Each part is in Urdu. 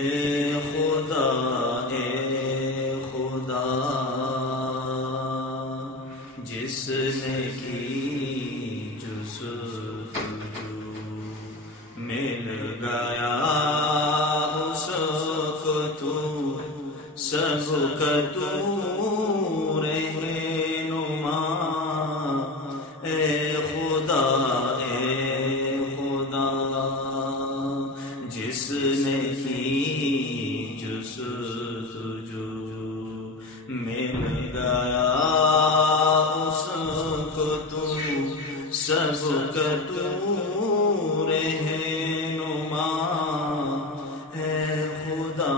اے خدا جس نے کی جستجو مل گیا اس کو تو سب کا تو رہنما اے خدا جس نے کی جستجو مل گیا اس کو تو سب کا تو رہنما ہے خدا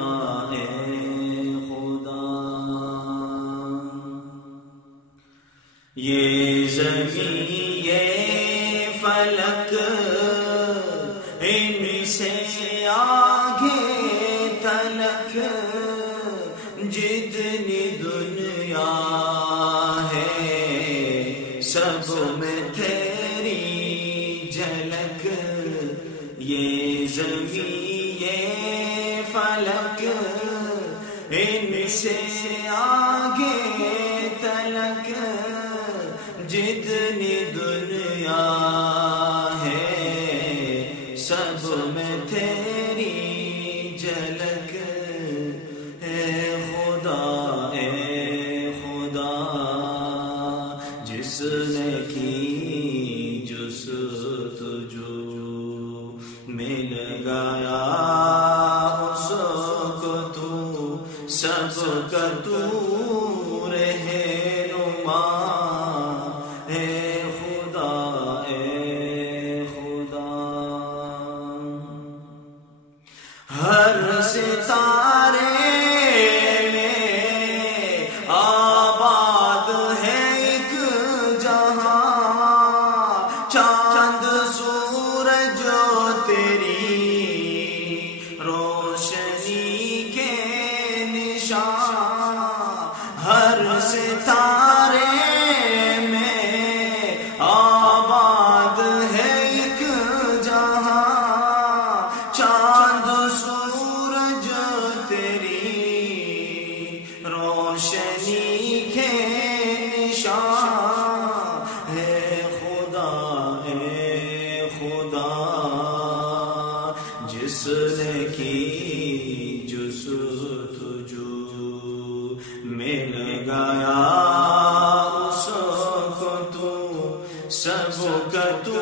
یہ زمین یہ فلک ان سے آگے تلک جتنی دنیا ہے سب میں تیری جھلک یہ زمین یہ فلک ان سے آگے تلک جتنی دنیا ہے سب میں تیری جھلک اے خدا جس نے کی جستجو مل گیا اس کو تو سب کا تو رہنما اے خدا ہر ستارے میں آباد ہے ایک جہاں چاند سورج جو تیری روشنی کے نشان ہر ستارے میں آباد ہے ایک جہاں چاند سورج تیری روشنی کے نشان ہے خدا جس نے کی جستجو مل گیا اس کو تو سب کا تو